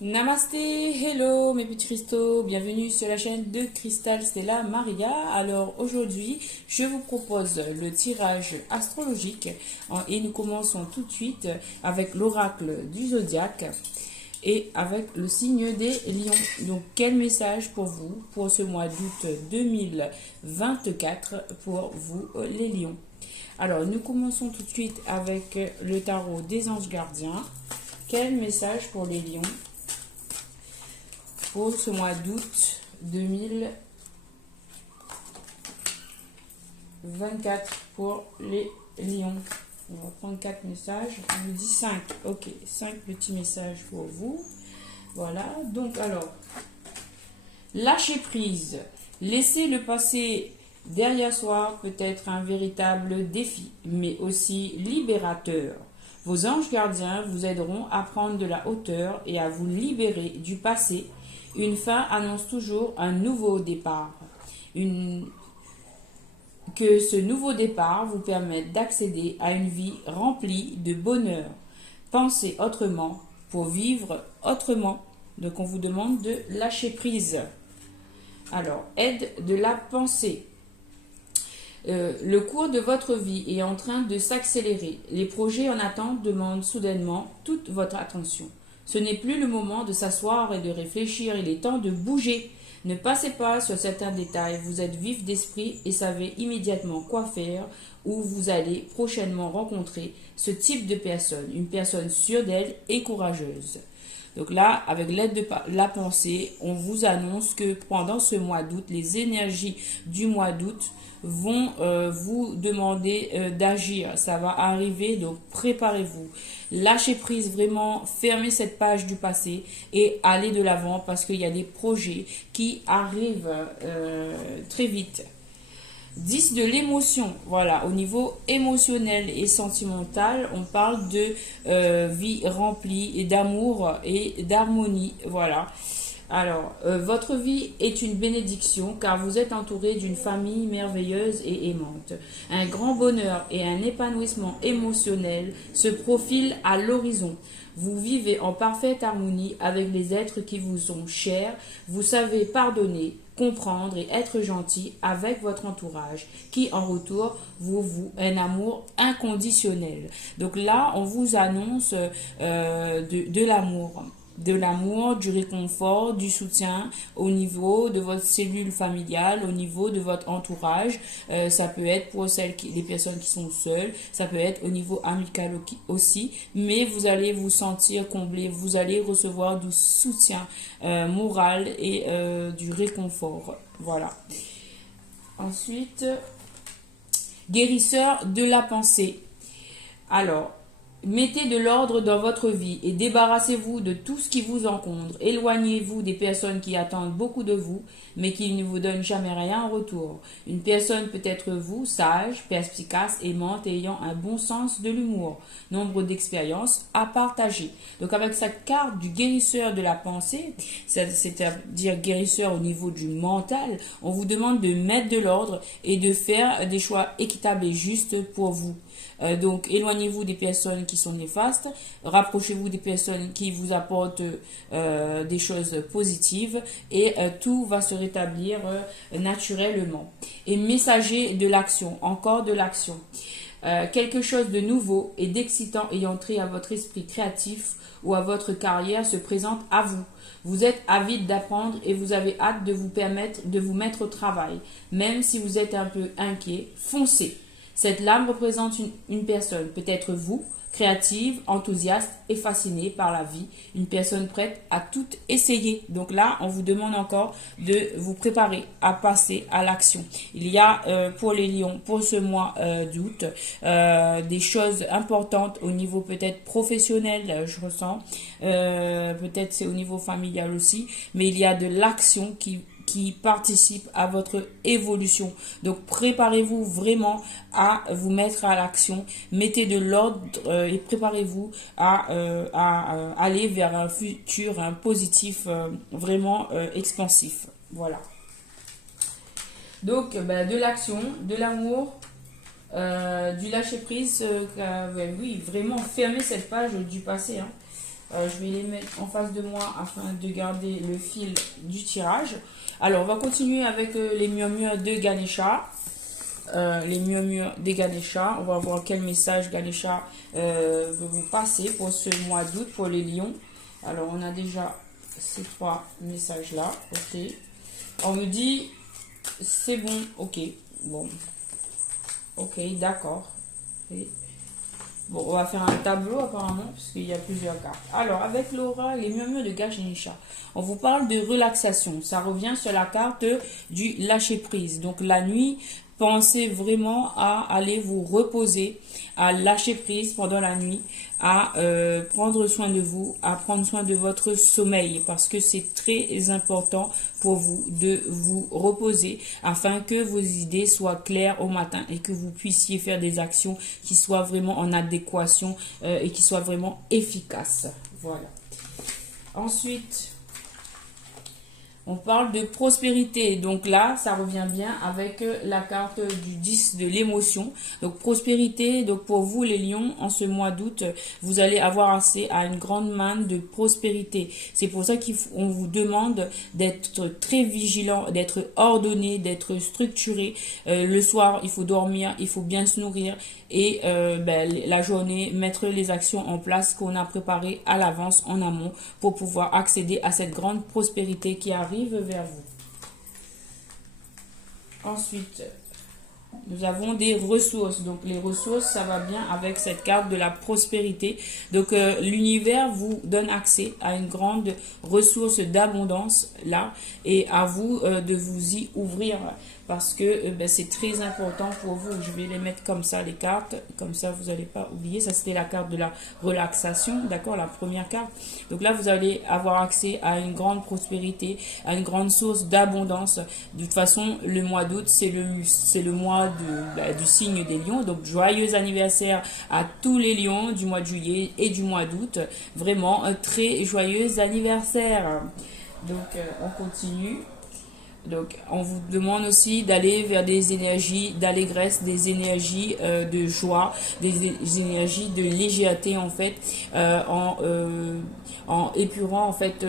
Namasté, hello mes petits cristaux, bienvenue sur la chaîne de Cristal Stella Maria. Alors aujourd'hui, je vous propose le tirage astrologique et nous commençons tout de suite avec l'oracle du zodiaque et avec le signe des lions. Donc quel message pour vous pour ce mois d'août 2024 pour vous les lions? Alors nous commençons tout de suite avec le tarot des anges gardiens. Quel message pour les lions pour ce mois d'août 2024 pour les lions? On va prendre 4 messages. On vous dit 5. Ok, 5 petits messages pour vous. Voilà. Donc, alors, lâcher prise. Laisser le passé derrière soi peut être un véritable défi, mais aussi libérateur. Vos anges gardiens vous aideront à prendre de la hauteur et à vous libérer du passé. Une fin annonce toujours un nouveau départ. Que ce nouveau départ vous permette d'accéder à une vie remplie de bonheur. Pensez autrement pour vivre autrement. Donc on vous demande de lâcher prise. Alors, aide de la pensée. Le cours de votre vie est en train de s'accélérer. Les projets en attente demandent soudainement toute votre attention. Ce n'est plus le moment de s'asseoir et de réfléchir, il est temps de bouger. Ne passez pas sur certains détails, vous êtes vif d'esprit et savez immédiatement quoi faire ou vous allez prochainement rencontrer ce type de personne, une personne sûre d'elle et courageuse. Donc là, avec l'aide de la pensée, on vous annonce que pendant ce mois d'août, les énergies du mois d'août vont vous demander d'agir. Ça va arriver, donc préparez-vous. Lâchez prise vraiment, fermez cette page du passé et allez de l'avant parce qu'il y a des projets qui arrivent très vite. 10 de l'émotion, voilà, au niveau émotionnel et sentimental, on parle de vie remplie d'amour et d'harmonie, voilà. Alors, votre vie est une bénédiction car vous êtes entouré d'une famille merveilleuse et aimante. Un grand bonheur et un épanouissement émotionnel se profilent à l'horizon. Vous vivez en parfaite harmonie avec les êtres qui vous sont chers. Vous savez pardonner, comprendre et être gentil avec votre entourage qui en retour vous voue un amour inconditionnel. Donc là, on vous annonce de l'amour, du réconfort, du soutien au niveau de votre cellule familiale, au niveau de votre entourage. Ça peut être pour les personnes qui sont seules, ça peut être au niveau amical aussi, mais vous allez vous sentir comblé, vous allez recevoir du soutien moral et du réconfort. Voilà. Ensuite, guérisseur de la pensée. Alors, mettez de l'ordre dans votre vie et débarrassez-vous de tout ce qui vous encombre. Éloignez-vous des personnes qui attendent beaucoup de vous, mais qui ne vous donnent jamais rien en retour. Une personne peut être vous, sage, perspicace, aimante et ayant un bon sens de l'humour. Nombre d'expériences à partager. Donc avec cette carte du guérisseur de la pensée, c'est-à-dire guérisseur au niveau du mental, on vous demande de mettre de l'ordre et de faire des choix équitables et justes pour vous. Donc, éloignez-vous des personnes qui sont néfastes, rapprochez-vous des personnes qui vous apportent des choses positives et tout va se rétablir naturellement. Et messager de l'action, encore de l'action. Quelque chose de nouveau et d'excitant ayant trait à votre esprit créatif ou à votre carrière se présente à vous. Vous êtes avide d'apprendre et vous avez hâte de vous permettre de vous mettre au travail. Même si vous êtes un peu inquiet, foncez. Cette lame représente une personne, peut-être vous, créative, enthousiaste et fascinée par la vie, une personne prête à tout essayer. Donc là, on vous demande encore de vous préparer à passer à l'action. Il y a pour les lions, pour ce mois d'août, des choses importantes au niveau peut-être professionnel, je ressens, peut-être c'est au niveau familial aussi, mais il y a de l'action qui participe à votre évolution. Donc préparez-vous vraiment à vous mettre à l'action, mettez de l'ordre et préparez-vous à aller vers un futur positif vraiment expansif. Voilà. Donc de l'action, de l'amour, du lâcher prise, oui, vraiment fermer cette page du passé. Hein. Je vais les mettre en face de moi afin de garder le fil du tirage. Alors, on va continuer avec les murmures de Ganesha. Les murmures des Ganesha. On va voir quel message Ganesha veut vous passer pour ce mois d'août pour les lions. Alors, on a déjà ces 3 messages-là. Ok. On me dit, c'est bon. Ok. Bon. Ok, d'accord. Okay. Bon, on va faire un tableau apparemment, parce qu'il y a plusieurs cartes. Alors, avec l'aura, les murmures de Ganesha, on vous parle de relaxation. Ça revient sur la carte du lâcher-prise. Donc, la nuit, pensez vraiment à aller vous reposer, à lâcher prise pendant la nuit, à prendre soin de vous, à prendre soin de votre sommeil, parce que c'est très important pour vous de vous reposer afin que vos idées soient claires au matin et que vous puissiez faire des actions qui soient vraiment en adéquation et qui soient vraiment efficaces. Voilà. Ensuite, on parle de prospérité. Donc là, ça revient bien avec la carte du 10 de l'émotion. Donc prospérité, donc pour vous les lions, en ce mois d'août, vous allez avoir accès à une grande manne de prospérité. C'est pour ça qu'on vous demande d'être très vigilant, d'être ordonné, d'être structuré. Le soir, il faut dormir, il faut bien se nourrir. Et la journée, mettre les actions en place qu'on a préparées à l'avance, en amont, pour pouvoir accéder à cette grande prospérité qui arrive vers vous. Ensuite, nous avons des ressources. Donc, les ressources, ça va bien avec cette carte de la prospérité. Donc, l'univers vous donne accès à une grande ressource d'abondance là. Et à vous de vous y ouvrir. Parce que c'est très important pour vous. Je vais les mettre comme ça, les cartes. Comme ça, vous n'allez pas oublier. Ça, c'était la carte de la relaxation. D'accord, la première carte. Donc là, vous allez avoir accès à une grande prospérité, à une grande source d'abondance. De toute façon, le mois d'août, c'est le mois du signe des lions. Donc, joyeux anniversaire à tous les lions du mois de juillet et du mois d'août. Vraiment, un très joyeux anniversaire. Donc, on continue. Donc, on vous demande aussi d'aller vers des énergies d'allégresse, des énergies de joie, des énergies de légèreté, en fait, en épurant, en fait,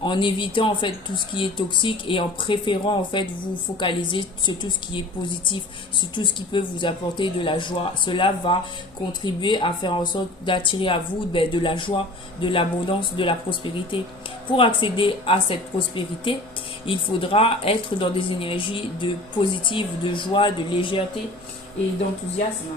en évitant, en fait, tout ce qui est toxique et en préférant, en fait, vous focaliser sur tout ce qui est positif, sur tout ce qui peut vous apporter de la joie. Cela va contribuer à faire en sorte d'attirer à vous de la joie, de l'abondance, de la prospérité. Pour accéder à cette prospérité, il faudra être dans des énergies positives, de joie, de légèreté et d'enthousiasme.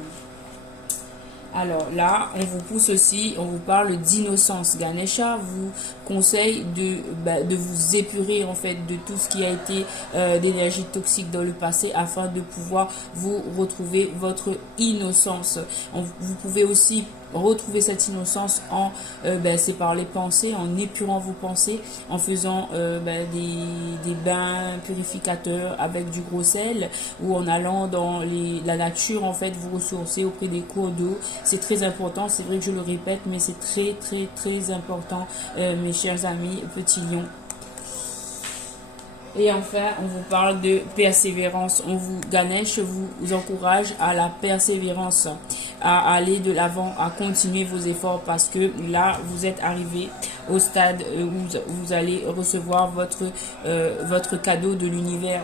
Alors là, on vous pousse aussi, on vous parle d'innocence. Ganesha vous conseille de vous épurer en fait de tout ce qui a été d'énergie toxique dans le passé afin de pouvoir vous retrouver votre innocence. Vous pouvez aussi retrouver cette innocence c'est par les pensées, en épurant vos pensées, en faisant des bains purificateurs avec du gros sel ou en allant dans la nature en fait vous ressourcer auprès des cours d'eau. C'est très important, c'est vrai que je le répète, mais c'est très très très important mes chers amis petits lions. Et enfin, on vous parle de persévérance. Ganesh vous encourage à la persévérance, à aller de l'avant, à continuer vos efforts parce que là, vous êtes arrivé au stade où vous allez recevoir votre cadeau de l'univers.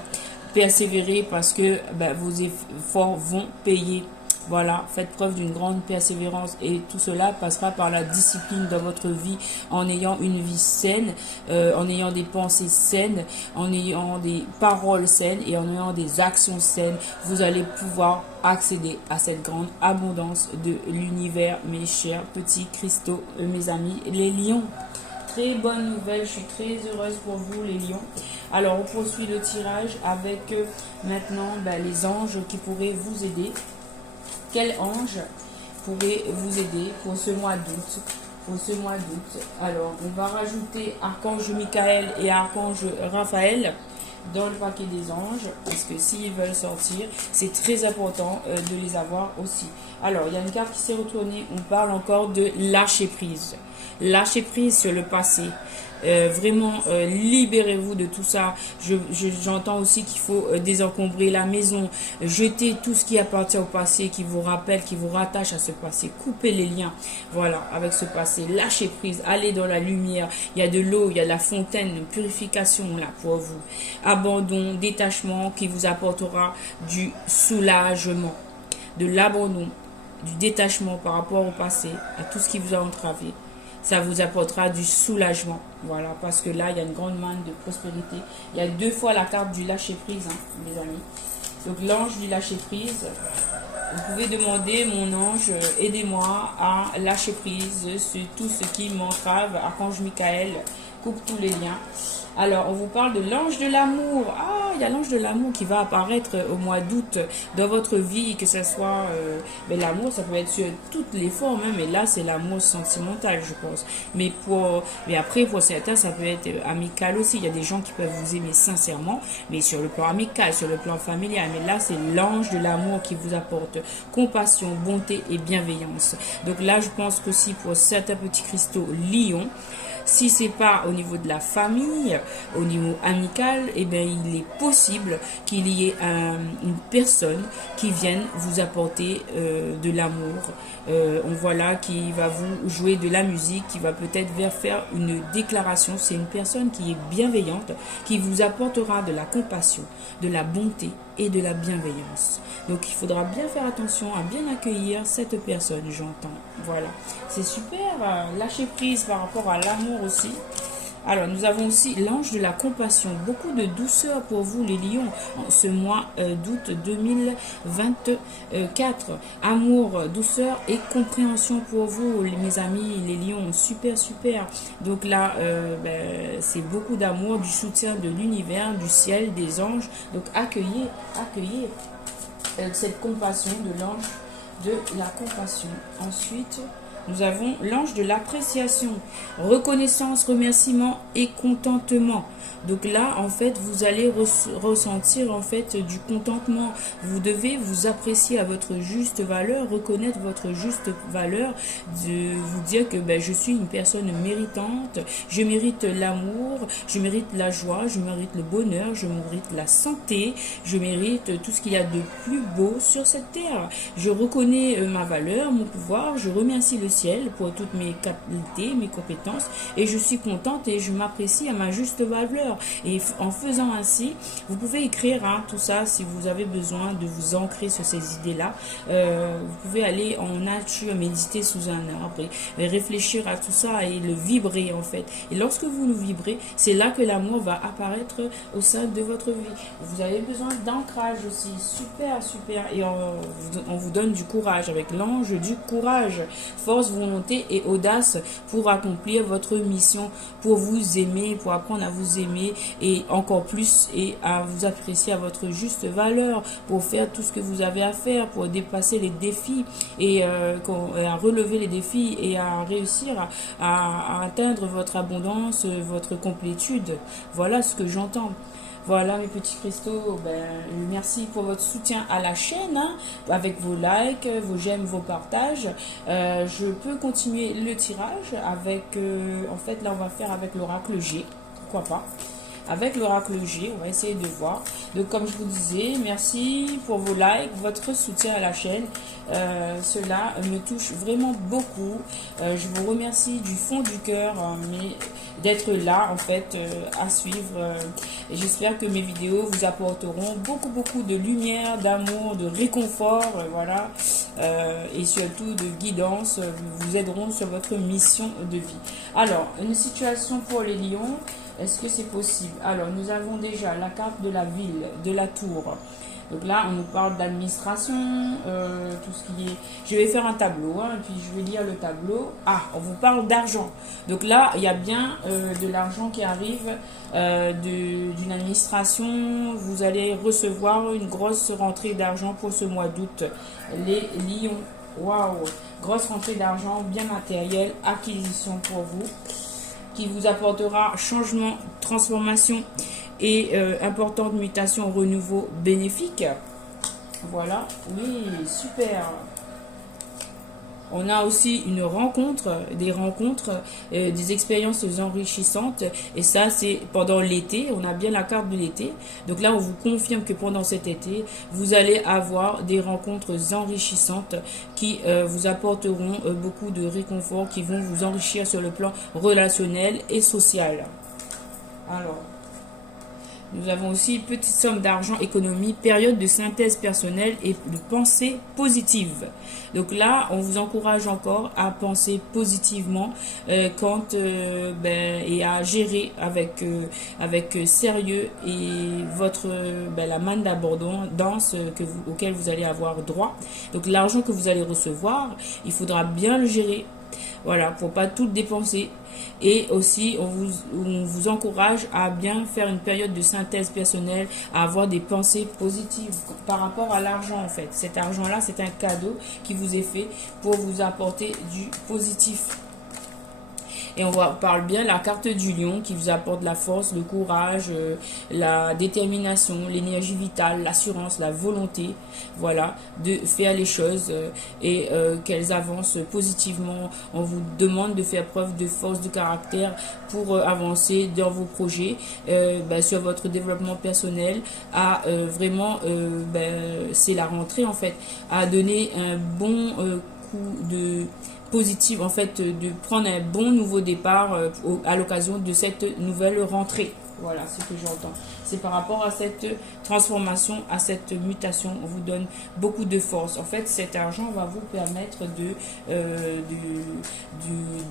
Persévérez parce que vos efforts vont payer. Voilà, faites preuve d'une grande persévérance et tout cela passera par la discipline dans votre vie en ayant une vie saine, en ayant des pensées saines, en ayant des paroles saines et en ayant des actions saines. Vous allez pouvoir accéder à cette grande abondance de l'univers, mes chers petits cristaux, mes amis les lions. Très bonne nouvelle, je suis très heureuse pour vous les lions. Alors on poursuit le tirage avec maintenant les anges qui pourraient vous aider. Quel ange pourrait vous aider pour ce mois d'août? Alors, on va rajouter Archange Michael et Archange Raphaël dans le paquet des anges, parce que s'ils veulent sortir, c'est très important de les avoir aussi. Alors, il y a une carte qui s'est retournée, on parle encore de lâcher prise. Lâcher prise sur le passé, Vraiment, libérez-vous de tout ça. J'entends aussi qu'il faut désencombrer la maison, jeter tout ce qui appartient au passé, qui vous rappelle, qui vous rattache à ce passé. Coupez les liens, voilà, avec ce passé. Lâchez prise, allez dans la lumière. Il y a de l'eau, il y a de la fontaine, une purification là pour vous. Abandon, détachement qui vous apportera du soulagement, de l'abandon, du détachement par rapport au passé, à tout ce qui vous a entravé. Ça vous apportera du soulagement. Voilà, parce que là, il y a une grande manne de prospérité. Il y a 2 fois la carte du lâcher-prise, hein, mes amis. Donc, l'ange du lâcher-prise. Vous pouvez demander, mon ange, aidez-moi à lâcher prise sur tout ce qui m'entrave. Archange Michael, coupe tous les liens. Alors, on vous parle de l'ange de l'amour. Ah, il y a l'ange de l'amour qui va apparaître au mois d'août dans votre vie, que ce soit... l'amour, ça peut être sur toutes les formes, hein, mais là, c'est l'amour sentimental, je pense. Mais après, pour certains, ça peut être amical aussi. Il y a des gens qui peuvent vous aimer sincèrement, mais sur le plan amical, sur le plan familial. Mais là, c'est l'ange de l'amour qui vous apporte compassion, bonté et bienveillance. Donc là, je pense que si pour certains petits cristaux lions, si c'est pas au niveau de la famille, au niveau amical, eh bien, il est possible qu'il y ait une personne qui vienne vous apporter de l'amour. On voit là qui va vous jouer de la musique, qui va peut-être faire une déclaration. C'est une personne qui est bienveillante, qui vous apportera de la compassion, de la bonté et de la bienveillance. Donc il faudra bien faire attention à bien accueillir cette personne, j'entends. Voilà, c'est super, lâcher prise par rapport à l'amour aussi. Alors, nous avons aussi l'ange de la compassion. Beaucoup de douceur pour vous, les lions, en ce mois d'août 2024. Amour, douceur et compréhension pour vous, mes amis, les lions. Super, super. Donc là, c'est beaucoup d'amour, du soutien de l'univers, du ciel, des anges. Donc, accueillez cette compassion de l'ange de la compassion. Ensuite... nous avons l'ange de l'appréciation, reconnaissance, remerciement et contentement. Donc là, en fait, vous allez ressentir en fait du contentement. Vous devez vous apprécier à votre juste valeur, reconnaître votre juste valeur, de vous dire que je suis une personne méritante, je mérite l'amour, je mérite la joie, je mérite le bonheur, je mérite la santé, je mérite tout ce qu'il y a de plus beau sur cette terre. Je reconnais ma valeur, mon pouvoir, je remercie le ciel pour toutes mes qualités, mes compétences, et je suis contente et je m'apprécie à ma juste valeur. Et en faisant ainsi, vous pouvez écrire tout ça si vous avez besoin de vous ancrer sur ces idées-là. Vous pouvez aller en nature, méditer sous un arbre et réfléchir à tout ça et le vibrer en fait. Et lorsque vous le vibrez, c'est là que l'amour va apparaître au sein de votre vie. Vous avez besoin d'ancrage aussi, super, super. Et on vous donne du courage avec l'ange du courage, force, volonté et audace pour accomplir votre mission, pour vous aimer, pour apprendre à vous aimer et encore plus et à vous apprécier à votre juste valeur, pour faire tout ce que vous avez à faire, pour dépasser les défis et à relever les défis et à réussir à atteindre votre abondance, votre complétude. Voilà ce que j'entends. Voilà mes petits cristaux, merci pour votre soutien à la chaîne, avec vos likes, vos j'aime, vos partages. Je peux continuer le tirage avec, en fait là on va faire avec l'oracle G, pourquoi pas. Avec l'oracle G, on va essayer de voir. Donc comme je vous disais, merci pour vos likes, votre soutien à la chaîne. Cela me touche vraiment beaucoup. Je vous remercie du fond du cœur d'être là en fait à suivre. Et j'espère que mes vidéos vous apporteront beaucoup de lumière, d'amour, de réconfort, voilà. Et surtout de guidance, vous aideront sur votre mission de vie. Alors, une situation pour les lions. Est-ce que c'est possible? Alors, nous avons déjà la carte de la ville, de la tour. Donc là, on nous parle d'administration, tout ce qui est... Je vais faire un tableau, et puis je vais lire le tableau. Ah, on vous parle d'argent. Donc là, il y a bien de l'argent qui arrive d'une administration. Vous allez recevoir une grosse rentrée d'argent pour ce mois d'août. Les lions, waouh! Grosse rentrée d'argent, bien matériel, acquisition pour vous, qui vous apportera changement, transformation et importante mutation, renouveau bénéfique. Voilà, oui, super. On a aussi une rencontre, des expériences enrichissantes. Et ça, c'est pendant l'été. On a bien la carte de l'été. Donc là, on vous confirme que pendant cet été, vous allez avoir des rencontres enrichissantes qui vous apporteront beaucoup de réconfort, qui vont vous enrichir sur le plan relationnel et social. Alors, nous avons aussi petite somme d'argent, économie, période de synthèse personnelle et de pensée positive. Donc là, on vous encourage encore à penser positivement et à gérer avec sérieux et la manne d'abondance auquel vous allez avoir droit. Donc l'argent que vous allez recevoir, il faudra bien le gérer. Voilà, pour pas tout dépenser. Et aussi, on vous encourage à bien faire une période de synthèse personnelle, à avoir des pensées positives par rapport à l'argent en fait. Cet argent-là, c'est un cadeau qui vous est fait pour vous apporter du positif. Et parle bien de la carte du lion qui vous apporte la force, le courage, la détermination, l'énergie vitale, l'assurance, la volonté, voilà, de faire les choses et qu'elles avancent positivement. On vous demande de faire preuve de force de caractère pour avancer dans vos projets, sur votre développement personnel, c'est la rentrée en fait, à donner un bon coup de positive, en fait, de prendre un bon nouveau départ à l'occasion de cette nouvelle rentrée. Voilà ce que j'entends. C'est par rapport à cette transformation, à cette mutation. On vous donne beaucoup de force. En fait, cet argent va vous permettre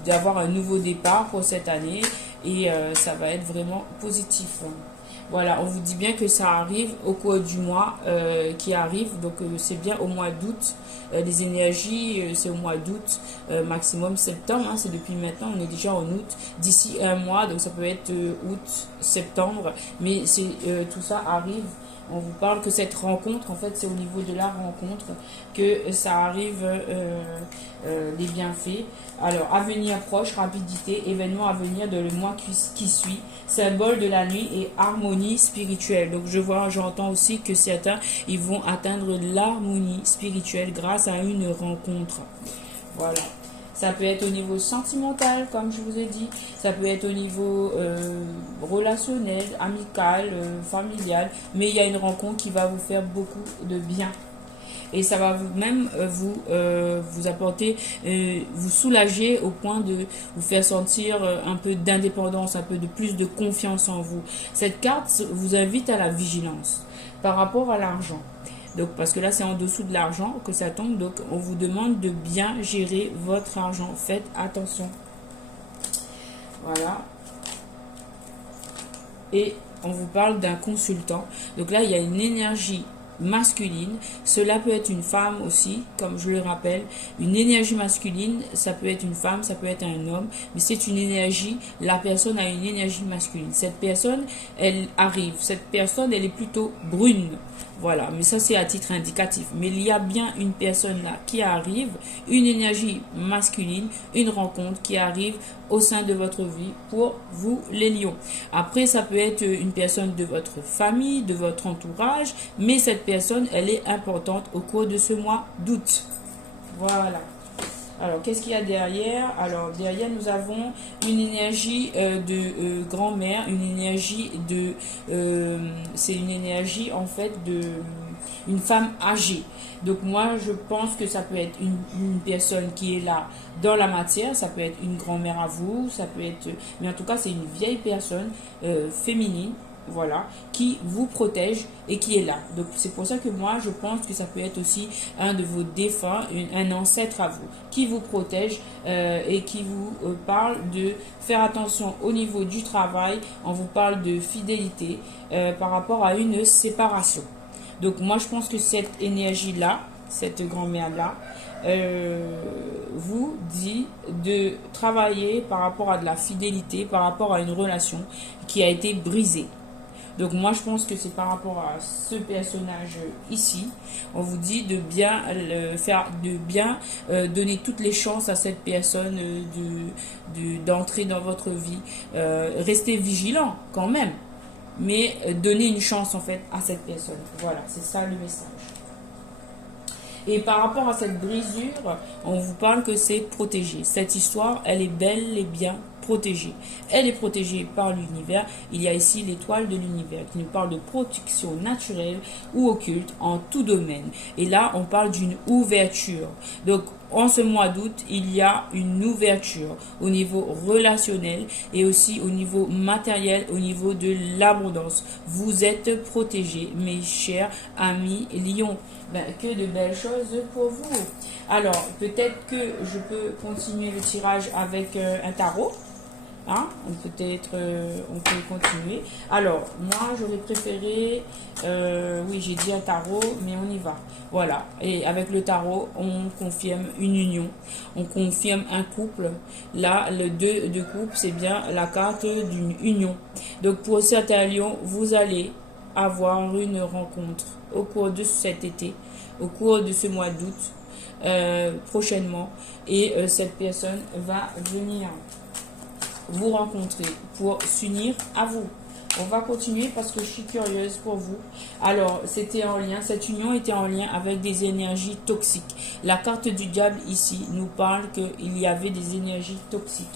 d'avoir un nouveau départ pour cette année et ça va être vraiment positif. Voilà, on vous dit bien que ça arrive au cours du mois qui arrive. Donc, c'est bien au mois d'août. Les énergies, c'est au mois d'août, maximum septembre. C'est depuis maintenant, on est déjà en août. D'ici un mois, donc ça peut être août, septembre. Mais tout ça arrive. On vous parle que cette rencontre, en fait, c'est au niveau de la rencontre que ça arrive, les bienfaits. Alors, avenir proche, rapidité, événement à venir dans le mois qui suit, symbole de la nuit et harmonie spirituelle. Donc, j'entends aussi que certains, ils vont atteindre l'harmonie spirituelle grâce à une rencontre. Voilà. Ça peut être au niveau sentimental, comme je vous ai dit. Ça peut être au niveau relationnel, amical, familial. Mais il y a une rencontre qui va vous faire beaucoup de bien. Et ça va vous apporter, vous soulager au point de vous faire sentir un peu d'indépendance, un peu de plus de confiance en vous. Cette carte vous invite à la vigilance par rapport à l'argent. Donc, parce que là, c'est en dessous de l'argent que ça tombe. Donc, on vous demande de bien gérer votre argent. Faites attention. Voilà. Et on vous parle d'un consultant. Donc là, il y a une énergie masculine. Cela peut être une femme aussi, comme je le rappelle. Une énergie masculine, ça peut être une femme, ça peut être un homme. Mais c'est une énergie, la personne a une énergie masculine. Cette personne, elle arrive. Cette personne, elle est plutôt brune. Voilà, mais ça c'est à titre indicatif. Mais il y a bien une personne là qui arrive, une énergie masculine, une rencontre qui arrive au sein de votre vie pour vous les lions. Après, ça peut être une personne de votre famille, de votre entourage, mais cette personne, elle est importante au cours de ce mois d'août. Voilà. Alors, qu'est-ce qu'il y a derrière? Alors, derrière, nous avons une énergie de grand-mère, une énergie c'est une énergie, en fait, une femme âgée. Donc, moi, je pense que ça peut être une personne qui est là dans la matière. Ça peut être une grand-mère à vous, ça peut être... Mais en tout cas, c'est une vieille personne féminine. Voilà, qui vous protège et qui est là. Donc, c'est pour ça que moi, je pense que ça peut être aussi un de vos défunts, un ancêtre à vous, qui vous protège et qui vous parle de faire attention au niveau du travail. On vous parle de fidélité par rapport à une séparation. Donc, moi, je pense que cette énergie-là, cette grand-mère-là, vous dit de travailler par rapport à de la fidélité, par rapport à une relation qui a été brisée. Donc moi je pense que c'est par rapport à ce personnage ici, on vous dit de bien donner toutes les chances à cette personne d'entrer dans votre vie. Restez vigilant quand même, mais donner une chance en fait à cette personne. Voilà, c'est ça le message. Et par rapport à cette brisure, on vous parle que c'est protégé. Cette histoire, elle est bel et bien protégée. Elle est protégée par l'univers. Il y a ici l'étoile de l'univers qui nous parle de protection naturelle ou occulte en tout domaine. Et là, on parle d'une ouverture. Donc, en ce mois d'août, il y a une ouverture au niveau relationnel et aussi au niveau matériel, au niveau de l'abondance. Vous êtes protégés, mes chers amis lions. Ben, que de belles choses pour vous. Alors, peut-être que je peux continuer le tirage avec un tarot. Hein? Peut-être on peut continuer. Alors, moi, j'aurais préféré, oui, j'ai dit un tarot, mais on y va. Voilà. Et avec le tarot, on confirme une union. On confirme un couple. Là, le 2 de couple, c'est bien la carte d'une union. Donc, pour certains lions, vous allez avoir une rencontre au cours de cet été, au cours de ce mois d'août, prochainement. Et cette personne va venir vous rencontrer pour s'unir à vous. On va continuer parce que je suis curieuse pour vous. Alors, c'était en lien, cette union était en lien avec des énergies toxiques. La carte du diable ici nous parle qu'il y avait des énergies toxiques.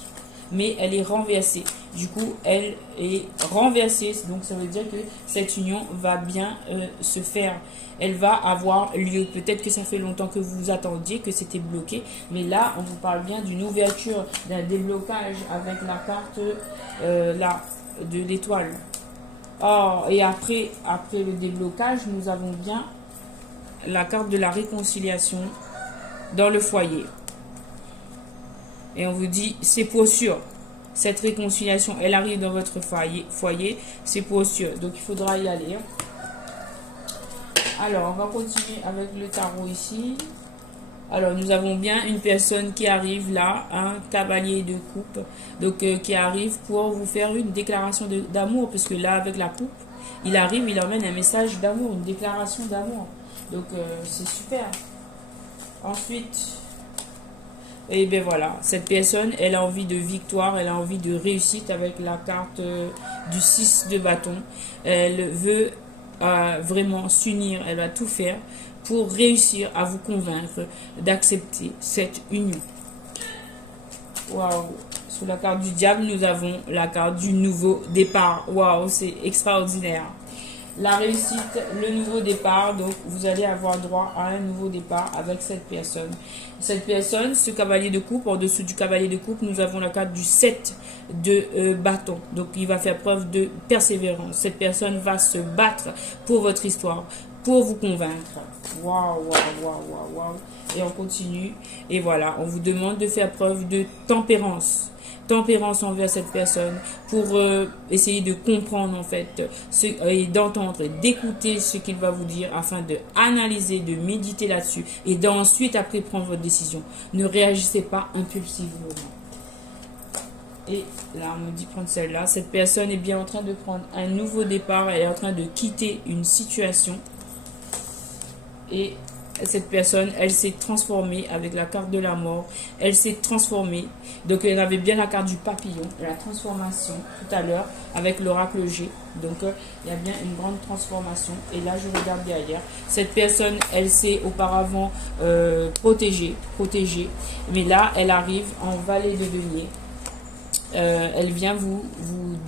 Mais elle est renversée. Du coup, elle est renversée. Donc, ça veut dire que cette union va bien se faire. Elle va avoir lieu. Peut-être que ça fait longtemps que vous attendiez, que c'était bloqué. Mais là, on vous parle bien d'une ouverture, d'un déblocage avec la carte là, de l'étoile. Oh, et après le déblocage, nous avons bien la carte de la réconciliation dans le foyer. Et on vous dit, c'est pour sûr. Cette réconciliation, elle arrive dans votre foyer, c'est pour sûr. Donc, il faudra y aller. Alors, on va continuer avec le tarot ici. Alors, nous avons bien une personne qui arrive là, un cavalier de coupe. Donc, qui arrive pour vous faire une déclaration d'amour. Parce que là, avec la coupe, il arrive, il emmène un message d'amour, une déclaration d'amour. Donc, c'est super. Ensuite... Et bien voilà, cette personne, elle a envie de victoire, elle a envie de réussite avec la carte du 6 de bâton. Elle veut vraiment s'unir, elle va tout faire pour réussir à vous convaincre d'accepter cette union. Waouh! Sous la carte du diable, nous avons la carte du nouveau départ. Waouh, c'est extraordinaire. La réussite, le nouveau départ, donc vous allez avoir droit à un nouveau départ avec cette personne. Cette personne, ce cavalier de coupe, en dessous du cavalier de coupe, nous avons la carte du 7 de bâton. Donc il va faire preuve de persévérance. Cette personne va se battre pour votre histoire, pour vous convaincre. Waouh, waouh, waouh, waouh, waouh. Et on continue. Et voilà, on vous demande de faire preuve de tempérance. Tempérance envers cette personne pour essayer de comprendre en fait et d'entendre, d'écouter ce qu'il va vous dire afin de analyser, de méditer là-dessus et d'ensuite après prendre votre décision. Ne réagissez pas impulsivement. Et là on me dit prendre celle-là. Cette personne est bien en train de prendre un nouveau départ, elle est en train de quitter une situation et cette personne, elle s'est transformée avec la carte de la mort. Elle s'est transformée. Donc, elle avait bien la carte du papillon, la transformation tout à l'heure avec l'oracle G. Donc, il y a bien une grande transformation. Et là, je regarde derrière. Cette personne, elle s'est auparavant protégée. Mais là, elle arrive en vallée de denier. Elle vient vous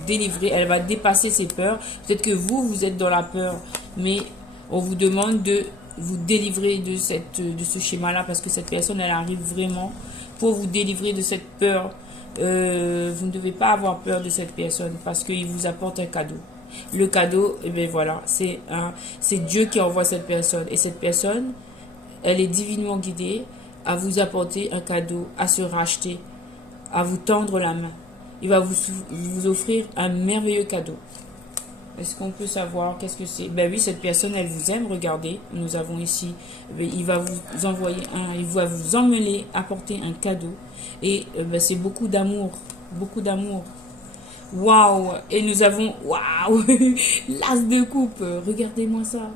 délivrer. Elle va dépasser ses peurs. Peut-être que vous êtes dans la peur. Mais on vous demande de vous délivrer de ce schéma-là parce que cette personne, elle arrive vraiment pour vous délivrer de cette peur. Vous ne devez pas avoir peur de cette personne parce qu'il vous apporte un cadeau. Le cadeau, eh bien voilà, c'est Dieu qui envoie cette personne. Et cette personne, elle est divinement guidée à vous apporter un cadeau, à se racheter, à vous tendre la main. Il va vous offrir un merveilleux cadeau. Est-ce qu'on peut savoir qu'est-ce que c'est? Ben oui, cette personne, elle vous aime. Regardez, nous avons ici, il va vous envoyer il va vous emmener, apporter un cadeau. Et ben, c'est beaucoup d'amour. Beaucoup d'amour. Waouh! Et nous avons, waouh! L'as de coupe. Regardez-moi ça.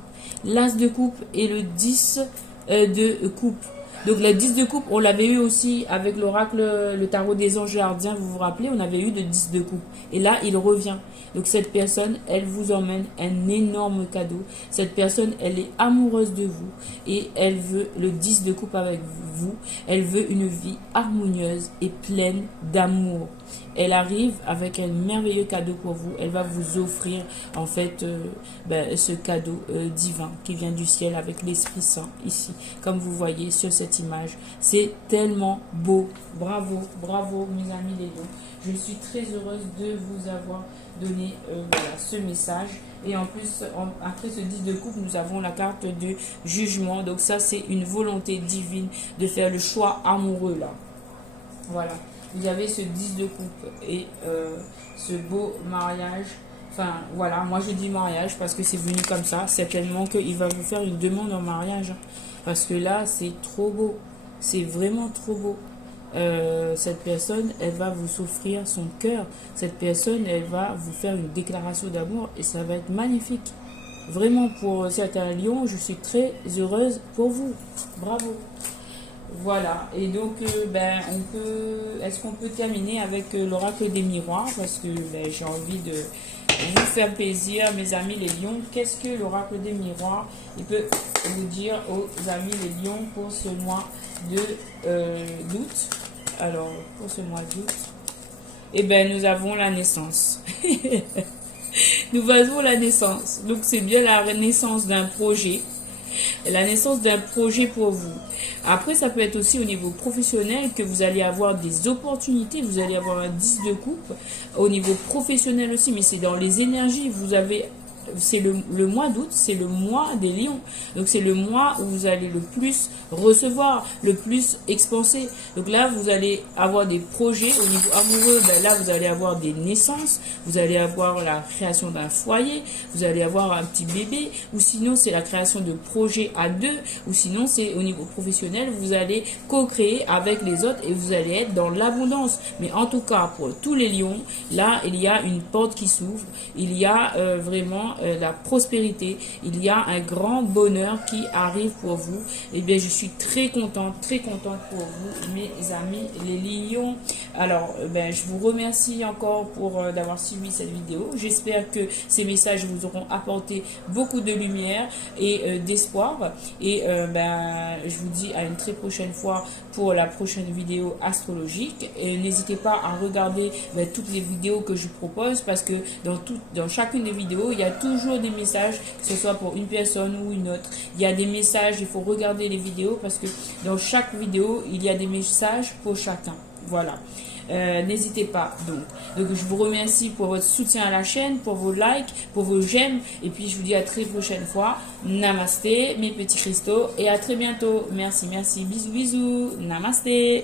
L'as de coupe et le 10 de coupe. Donc le 10 de coupe, on l'avait eu aussi avec l'oracle, le tarot des anges gardiens, vous vous rappelez, on avait eu le 10 de coupe. Et là, il revient. Donc cette personne, elle vous emmène un énorme cadeau. Cette personne, elle est amoureuse de vous et elle veut le 10 de coupe avec vous. Elle veut une vie harmonieuse et pleine d'amour. Elle arrive avec un merveilleux cadeau pour vous. Elle va vous offrir en fait ce cadeau divin qui vient du ciel avec l'Esprit Saint ici, comme vous voyez sur cette image. C'est tellement beau. Bravo, bravo mes amis les lions. Je suis très heureuse de vous avoir donné voilà, ce message. Et en plus, après ce 10 de coupe, nous avons la carte de jugement. Donc ça, c'est une volonté divine de faire le choix amoureux là. Voilà. Vous avez ce 10 de coupe et ce beau mariage. Enfin, voilà, moi je dis mariage parce que c'est venu comme ça. Certainement qu'il va vous faire une demande en mariage. Parce que là, c'est trop beau. C'est vraiment trop beau. Cette personne, elle va vous offrir son cœur. Cette personne, elle va vous faire une déclaration d'amour et ça va être magnifique. Vraiment, pour certains lions, je suis très heureuse pour vous. Bravo. Voilà, et donc est-ce qu'on peut terminer avec l'oracle des miroirs parce que j'ai envie de vous faire plaisir, mes amis les lions. Qu'est-ce que l'oracle des miroirs il peut vous dire aux amis les lions pour ce mois de d'août? Alors, pour ce mois d'août, nous avons la naissance. Nous avons la naissance, donc c'est bien la naissance d'un projet. La naissance d'un projet pour vous. Après, ça peut être aussi au niveau professionnel que vous allez avoir des opportunités. Vous allez avoir un 10 de coupe. Au niveau professionnel aussi, mais c'est dans les énergies. Vous avez... C'est le mois d'août, c'est le mois des lions. Donc c'est le mois où vous allez le plus recevoir, le plus expanser. Donc là, vous allez avoir des projets au niveau amoureux. Là, vous allez avoir des naissances. Vous allez avoir la création d'un foyer. Vous allez avoir un petit bébé. Ou sinon, c'est la création de projets à deux. Ou sinon, c'est au niveau professionnel. Vous allez co-créer avec les autres et vous allez être dans l'abondance. Mais en tout cas, pour tous les lions, là, il y a une porte qui s'ouvre. Il y a vraiment la prospérité, il y a un grand bonheur qui arrive pour vous. Et bien, je suis très contente pour vous, mes amis les lions. Alors, je vous remercie encore pour d'avoir suivi cette vidéo. J'espère que ces messages vous auront apporté beaucoup de lumière et d'espoir. Et je vous dis à une très prochaine fois pour la prochaine vidéo astrologique. Et n'hésitez pas à regarder toutes les vidéos que je propose parce que dans chacune des vidéos, il y a toujours des messages, que ce soit pour une personne ou une autre. Il y a des messages, il faut regarder les vidéos parce que dans chaque vidéo, il y a des messages pour chacun. Voilà. N'hésitez pas. Donc, je vous remercie pour votre soutien à la chaîne, pour vos likes, pour vos j'aime. Et puis, je vous dis à très prochaine fois. Namasté, mes petits cristaux. Et à très bientôt. Merci, merci. Bisous, bisous. Namasté.